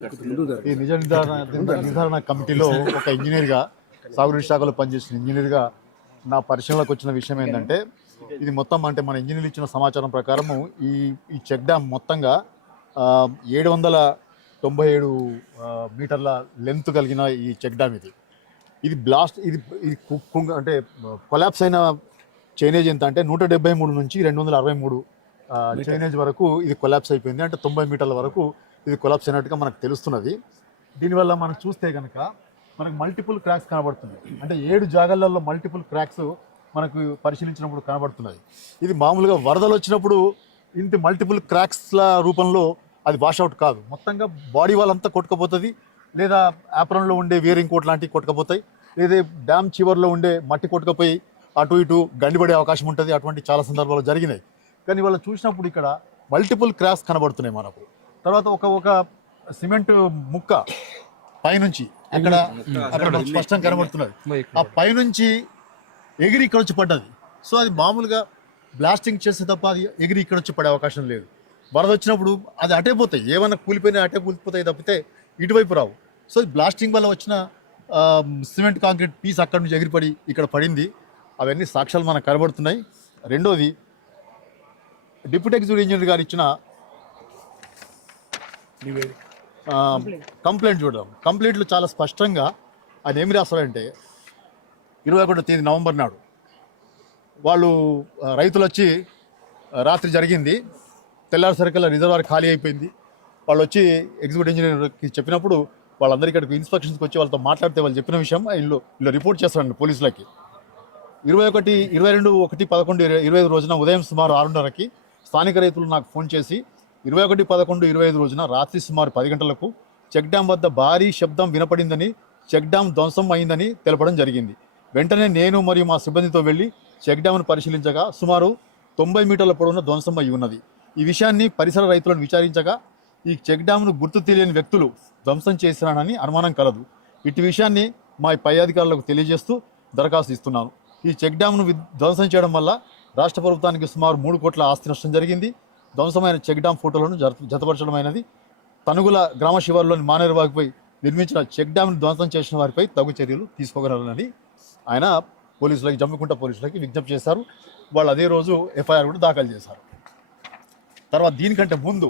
ఈ నిజ నిర్ధారణ నిర్ధారణ కమిటీలో ఒక ఇంజనీర్గా సాగునీటి శాఖలో పనిచేసిన ఇంజనీర్గా నా పరిశీలనకు వచ్చిన విషయం ఏంటంటే ఇది మొత్తం అంటే మన ఇంజనీర్లు ఇచ్చిన సమాచారం ప్రకారము ఈ ఈ చెక్ డ్యామ్ మొత్తంగా ఏడు వందల తొంభై ఏడు మీటర్ల లెంత్ కలిగిన ఈ చెక్ డ్యామ్ ఇది. ఇది బ్లాస్ట్ ఇది ఇది అంటే కొలాప్స్ అయిన చైనేజ్ ఎంత అంటే నూట డెబ్బై మూడు నుంచి రెండు వందల అరవై మూడు చైనేజ్ వరకు ఇది కొలాప్స్ అయిపోయింది. అంటే తొంభై మీటర్ల వరకు ఇది కొలాప్స్ అయినట్టుగా మనకు తెలుస్తున్నది. దీనివల్ల మనం చూస్తే కనుక మనకు మల్టిపుల్ క్రాక్స్ కనబడుతున్నాయి. అంటే ఏడు జాగాలలో మల్టిపుల్ క్రాక్స్ మనకు పరిశీలించినప్పుడు కనబడుతున్నది ఇది మామూలుగా వరదలు వచ్చినప్పుడు ఇంటి మల్టిపుల్ క్రాక్స్ల రూపంలో అది వాష్అవుట్ కాదు. మొత్తంగా బాడీ వాళ్ళంతా కొట్టుకుపోతుంది. లేదా యాప్రన్లో ఉండే వేరింగ్ కోట్ లాంటివి కొట్టుకపోతాయి. లేదా డ్యామ్ చివర్లో ఉండే మట్టి కొట్టుకుపోయి అటు ఇటు గండిపడే అవకాశం ఉంటుంది. అటువంటి చాలా సందర్భాలు జరిగినాయి. కానీ వాళ్ళు చూసినప్పుడు ఇక్కడ మల్టిపుల్ క్రాక్స్ కనబడుతున్నాయి మనకు. తర్వాత ఒక ఒక సిమెంట్ ముక్క పైనుంచి అక్కడ అక్కడ మనకు స్పష్టంగా కనబడుతున్నది. ఆ పైనుంచి ఎగిరి ఇక్కడ వచ్చి పడ్డది. సో అది మామూలుగా బ్లాస్టింగ్ చేస్తే తప్ప అది ఎగిరి ఇక్కడ వచ్చి పడే అవకాశం లేదు. వరద వచ్చినప్పుడు అది అటే పోతాయి. ఏమన్నా కూలిపోయినా అటే కూలిపోతాయి తప్పితే ఇటువైపు రావు. సో బ్లాస్టింగ్ వల్ల వచ్చిన సిమెంట్ కాంక్రీట్ పీస్ అక్కడ నుంచి ఎగిరిపడి ఇక్కడ పడింది. అవన్నీ సాక్ష్యాలు మనకు కనబడుతున్నాయి. రెండోది డిప్యూటీ ఎగ్జిక్యూటివ్ ఇంజనీర్ గారు ఇచ్చిన కంప్లైంట్ చూడడం కంప్లైంట్లు చాలా స్పష్టంగా ఆయన ఏమి రాస్తారంటే ఇరవై ఒకటో తేదీ నవంబర్ నాడు వాళ్ళు రైతులు వచ్చి రాత్రి జరిగింది. తెల్లారిసరికల్లా రిజర్వాయర్ ఖాళీ అయిపోయింది. వాళ్ళు వచ్చి ఎగ్జిక్యూటివ్ ఇంజనీర్కి చెప్పినప్పుడు వాళ్ళందరికీ ఇక్కడికి ఇన్స్పెక్షన్స్కి వచ్చి వాళ్ళతో మాట్లాడితే వాళ్ళు చెప్పిన విషయం వీళ్ళు వీళ్ళు రిపోర్ట్ చేస్తారండి పోలీసులకి. ఇరవై ఒకటి ఇరవై రెండు ఒకటి పదకొండు ఇరవై ఇరవై ఐదు రోజున ఉదయం సుమారు ఆరున్నరకి స్థానిక రైతులు నాకు ఫోన్ చేసి ఇరవై ఒకటి పదకొండు ఇరవై ఐదు రోజున రాత్రి సుమారు పది గంటలకు చెక్ డ్యాం వద్ద భారీ శబ్దం వినపడిందని చెక్ డ్యాం ధ్వంసం అయిందని తెలపడం జరిగింది. వెంటనే నేను మరియు మా సిబ్బందితో వెళ్ళి చెక్ డ్యామ్ను పరిశీలించగా సుమారు తొంభై మీటర్ల పొడవున ధ్వంసం అయి ఉన్నది. ఈ విషయాన్ని పరిసర రైతులను విచారించగా ఈ చెక్ డ్యామ్ను గుర్తు తెలియని వ్యక్తులు ధ్వంసం చేసినానని అనుమానం కలదు. ఇటు విషయాన్ని మా పై అధికారులకు తెలియజేస్తూ దరఖాస్తు ఇస్తున్నాను. ఈ చెక్ డ్యామ్ను ధ్వంసం చేయడం వల్ల రాష్ట్ర ప్రభుత్వానికి సుమారు మూడు కోట్ల ఆస్తి నష్టం జరిగింది. ధ్వంసమైన చెక్ డ్యామ్ ఫోటోలను జత జతపరచడమైనది. తనుగుల గ్రామ శివారులోని మానేరువాగిపై నిర్మించిన చెక్ డ్యామ్ను ధ్వంసం చేసిన వారిపై తగు చర్యలు తీసుకోగలరని ఆయన పోలీసులకి జమ్మికుంట పోలీసులకి విజ్ఞప్తి చేశారు. వాళ్ళు అదే రోజు ఎఫ్ఐఆర్ కూడా దాఖలు చేశారు. తర్వాత దీనికంటే ముందు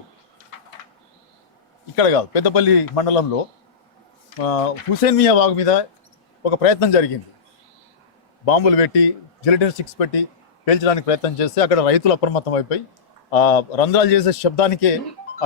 ఇక్కడ కాదు పెద్దపల్లి మండలంలో హుసేన్ మియా వాగు మీద ఒక ప్రయత్నం జరిగింది. బాంబులు పెట్టి జిలిటిన్ స్టిక్స్ పెట్టి పేల్చడానికి ప్రయత్నం చేస్తే అక్కడ రైతులు అప్రమత్తం అయిపోయి రంధ్రాలు చేసే శబ్దానికే